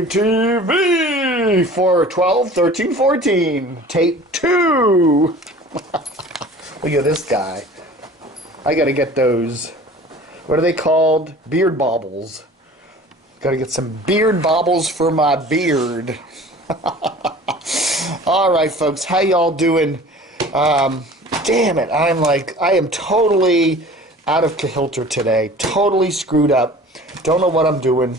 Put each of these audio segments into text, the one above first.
Dave TV for 12, 13, 14. Tape 2. Look at this guy. I gotta get those. What are they called? Beard baubles. Gotta get some beard baubles for my beard. Alright, folks. How y'all doing? Damn it. I am totally out of kilter today. Totally screwed up. Don't know what I'm doing.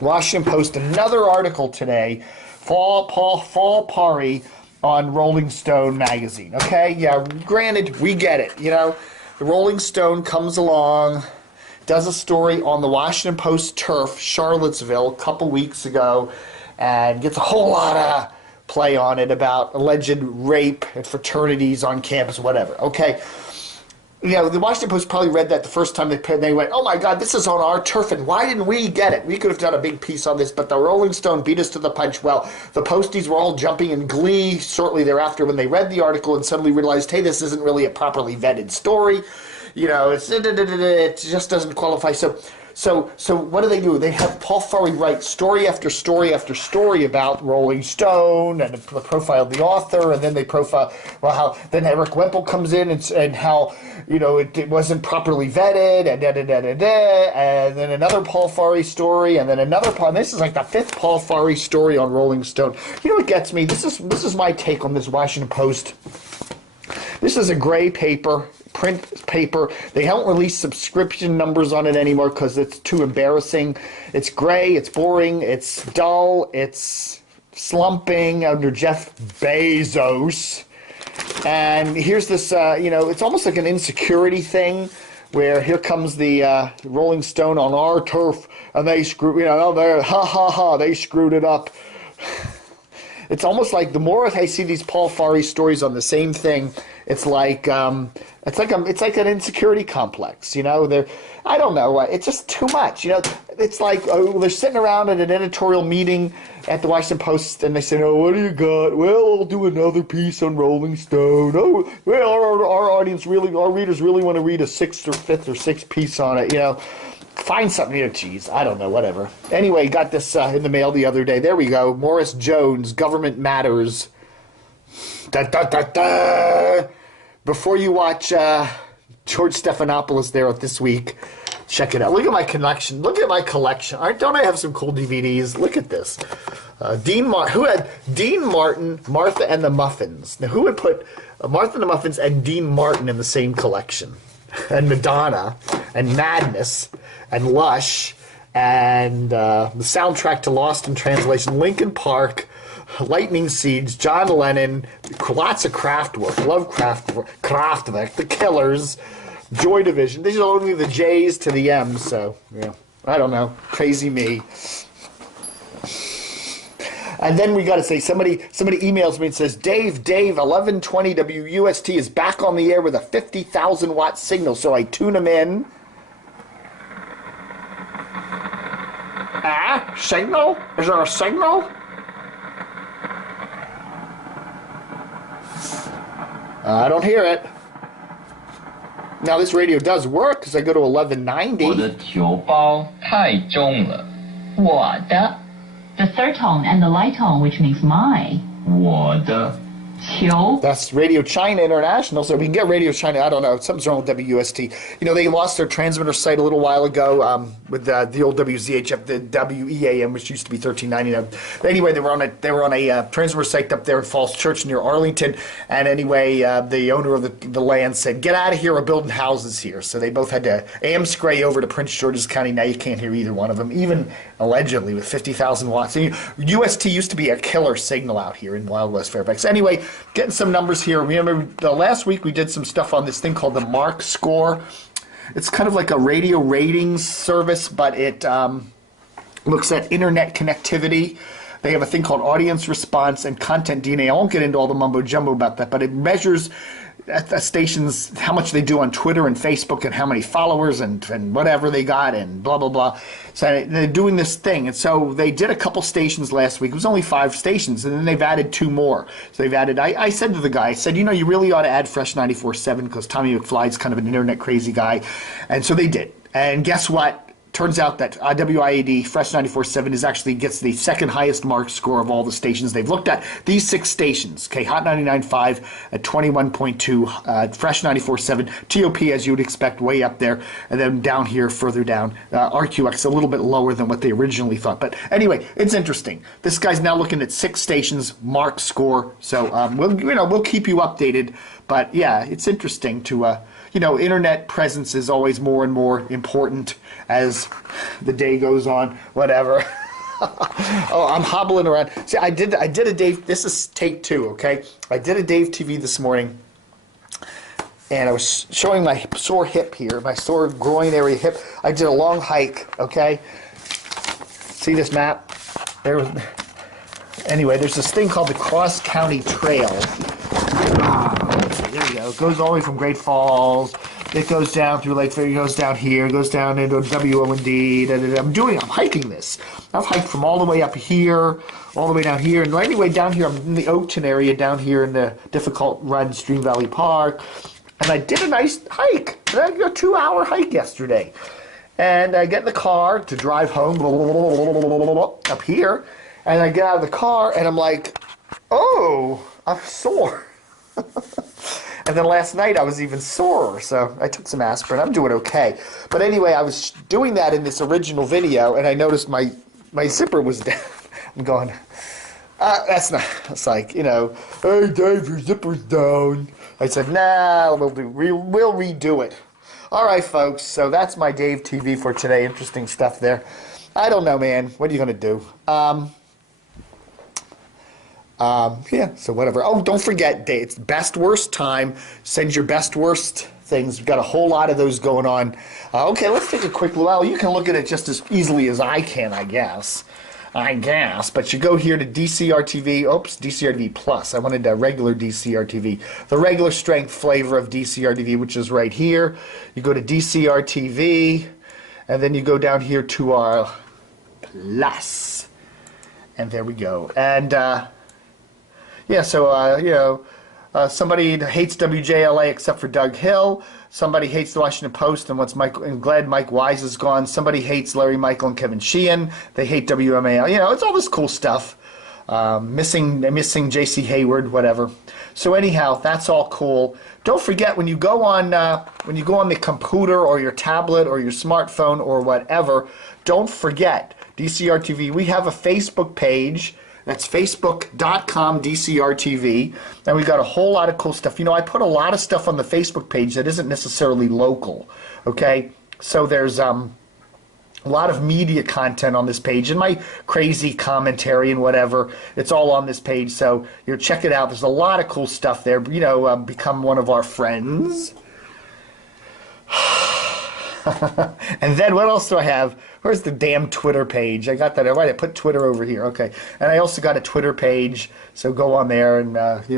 Washington Post, another article today. Paul Farhi on Rolling Stone magazine. Okay, yeah, granted, we get it. You know, the Rolling Stone comes along, does a story on the Washington Post turf, Charlottesville, a couple weeks ago, and gets a whole lot of play on it about alleged rape at fraternities on campus, whatever. Okay. You know, the Washington Post probably read that the first time they went, oh my God, this is on our turf, and why didn't we get it? We could have done a big piece on this, but the Rolling Stone beat us to the punch. Well, the Posties were all jumping in glee shortly thereafter when they read the article and suddenly realized, hey, this isn't really a properly vetted story. You know, it just doesn't qualify. So what do? They have Paul Farhi write story after story after story about Rolling Stone and the profile of the author, and then they profile how then Eric Wemple comes in and how, you know, it wasn't properly vetted, and and then another Paul Farhi story, and then another Paul. And this is like the fifth Paul Farhi story on Rolling Stone. You know what gets me? This is my take on this Washington Post. This is a gray paper. Print paper. They haven't released subscription numbers on it anymore because it's too embarrassing. It's gray, it's boring, it's dull, it's slumping under Jeff Bezos. And here's this, you know, it's almost like an insecurity thing where here comes the Rolling Stone on our turf and they screw, you know, they're ha ha ha, they screwed it up. It's almost like the more I see these Paul Farhi stories on the same thing, it's like an insecurity complex, you know. I don't know. It's just too much, you know. It's like they're sitting around at an editorial meeting at the Washington Post, and they say, "Oh, what do you got?" Well, I'll do another piece on Rolling Stone. Oh, well, our audience really, our readers really want to read a fifth or sixth piece on it, you know. Find something here, geez, I don't know, whatever. Anyway, got this in the mail the other day. There we go. Morris Jones, Government Matters. Da, da, da, da. Before you watch George Stephanopoulos there this week, check it out. Look at my collection. Look at my collection. Don't I have some cool DVDs? Look at this. Who had Dean Martin, Martha and the Muffins? Now, who would put Martha and the Muffins and Dean Martin in the same collection? And Madonna, and Madness, and Lush, and the soundtrack to Lost in Translation, Linkin Park, Lightning Seeds, John Lennon, lots of Kraftwerk, love Kraftwerk, The Killers, Joy Division. These are only the J's to the M's, so, yeah, I don't know, crazy me. And then we got to say, somebody emails me and says, Dave, 1120 WUST is back on the air with a 50,000 watt signal. So I tune them in. Signal? Is there a signal? I don't hear it. Now this radio does work because I go to 1190. 我的球包太重了。我的 The third tone and the light tone, which means my. 我的 That's Radio China International, so we can get Radio China. I don't know. Something's wrong with WUST. You know, they lost their transmitter site a little while ago with the old WZHF, the WEAM, which used to be 1399. But anyway, they were on a transmitter site up there in Falls Church near Arlington. And anyway, the owner of the land said, get out of here, we're building houses here. So they both had to scray over to Prince George's County. Now you can't hear either one of them, even allegedly with 50,000 watts. And UST used to be a killer signal out here in Wild West Fairfax. Anyway, getting some numbers here. Remember, last week we did some stuff on this thing called the MARC score. It's kind of like a radio ratings service, but it looks at internet connectivity. They have a thing called audience response and content DNA. I won't get into all the mumbo jumbo about that, but it measures at the stations how much they do on Twitter and Facebook and how many followers and whatever they got and blah, blah, blah. So they're doing this thing. And so they did a couple stations last week. It was only 5 stations, and then they've added 2 more. So they've added, I said to the guy, I said, you know, you really ought to add Fresh 94.7 because Tommy McFly's kind of an internet crazy guy. And so they did. And guess what? turns out that WIAD Fresh 94.7 is actually gets the second highest MARC score of all the stations they've looked at. These 6 stations, okay, Hot 99.5 at 21.2, Fresh 94.7, TOP as you would expect, way up there, and then down here, further down, RQX a little bit lower than what they originally thought. But anyway, it's interesting. This guy's now looking at 6 stations, MARC score. So we'll keep you updated. But yeah, it's interesting to internet presence is always more and more important as the day goes on. Whatever. Oh, I'm hobbling around. See, I did a Dave. This is take 2. Okay, I did a Dave TV this morning, and I was showing my sore hip here, my sore groin area hip. I did a long hike. Okay, see this map? Anyway, there's this thing called the Cross County Trail. There you go. It goes all the way from Great Falls. It goes down through Lake Fair. It goes down here. It goes down into WOND. I'm hiking this. I've hiked from all the way up here, all the way down here, and anyway down here. I'm in the Oakton area down here in the difficult run Stream Valley Park, and I did a nice hike. I did a 2-hour hike yesterday, and I get in the car to drive home up here, and I get out of the car, and I'm like, oh, I'm sore. And then last night I was even sorer, so I took some aspirin. I'm doing okay. But anyway, I was doing that in this original video, and I noticed my zipper was down. I'm going, that's not, it's like, hey Dave, your zipper's down. I said, nah, we'll redo it. All right, folks, so that's my Dave TV for today. Interesting stuff there. I don't know, man. What are you going to do? Yeah, so whatever. Oh, don't forget, it's best worst time. Send your best worst things. We've got a whole lot of those going on. Okay, let's take a quick look. Well, you can look at it just as easily as I can, I guess. But you go here to DCR TV. Oops, DCR TV Plus. I wanted a regular DCR TV. The regular strength flavor of DCR TV, which is right here. You go to DCR TV, and then you go down here to our Plus. And there we go. And, yeah, so, somebody hates WJLA except for Doug Hill. Somebody hates the Washington Post and glad Mike Wise is gone. Somebody hates Larry Michael and Kevin Sheehan. They hate WMAL. It's all this cool stuff. Missing J.C. Hayward, whatever. So anyhow, that's all cool. Don't forget, when you go on the computer or your tablet or your smartphone or whatever, don't forget, DCR TV, we have a Facebook page. That's facebook.com DCRTV, and we've got a whole lot of cool stuff. I put a lot of stuff on the Facebook page that isn't necessarily local, okay? So there's a lot of media content on this page, and my crazy commentary and whatever, it's all on this page, so check it out. There's a lot of cool stuff there. Become one of our friends. And then what else do I have? Where's the damn Twitter page? I got that. Right, I put Twitter over here. Okay. And I also got a Twitter page, so go on there and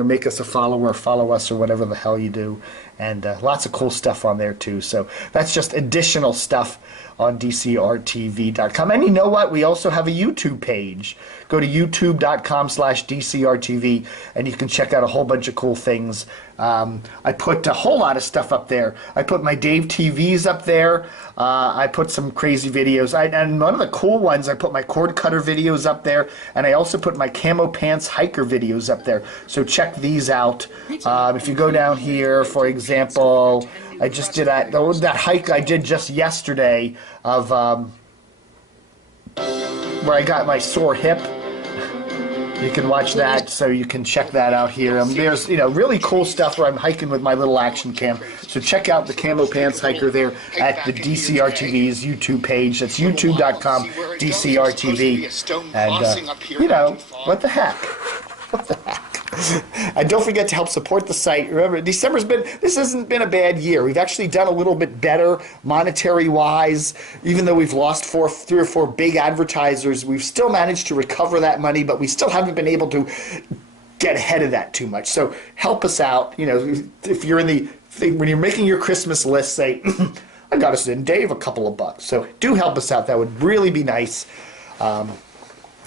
make us a follower, follow us, or whatever the hell you do. And lots of cool stuff on there too. So that's just additional stuff on DCRTV.com. And you know what? We also have a YouTube page. Go to youtube.com/DCRTV, and you can check out a whole bunch of cool things. I put a whole lot of stuff up there. I put my Dave TVs up there. I put some crazy videos. And one of the cool ones, I put my cord cutter videos up there, and I also put my camo pants hiker videos up there. So check these out. If you go down here, for example, I just did that hike I did just yesterday of where I got my sore hip. You can watch that, so you can check that out here. There's really cool stuff where I'm hiking with my little action cam. So check out the Camo Pants Hiker there at the DCR TV's YouTube page. That's youtube.com DCR TV. And what the heck? What the heck? And don't forget to help support the site. Remember, this hasn't been a bad year. We've actually done a little bit better monetary-wise. Even though we've lost 3 or 4 big advertisers, we've still managed to recover that money, but we still haven't been able to get ahead of that too much. So help us out. If you're when you're making your Christmas list, say, I got to send Dave a couple of bucks. So do help us out. That would really be nice.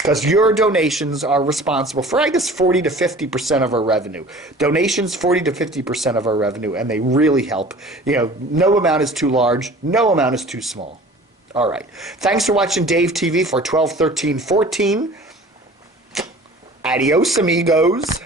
Because your donations are responsible for, I guess, 40 to 50% of our revenue. Donations, 40 to 50% of our revenue, and they really help. No amount is too large, no amount is too small. All right. Thanks for watching Dave TV for 12, 13, 14. Adios, amigos.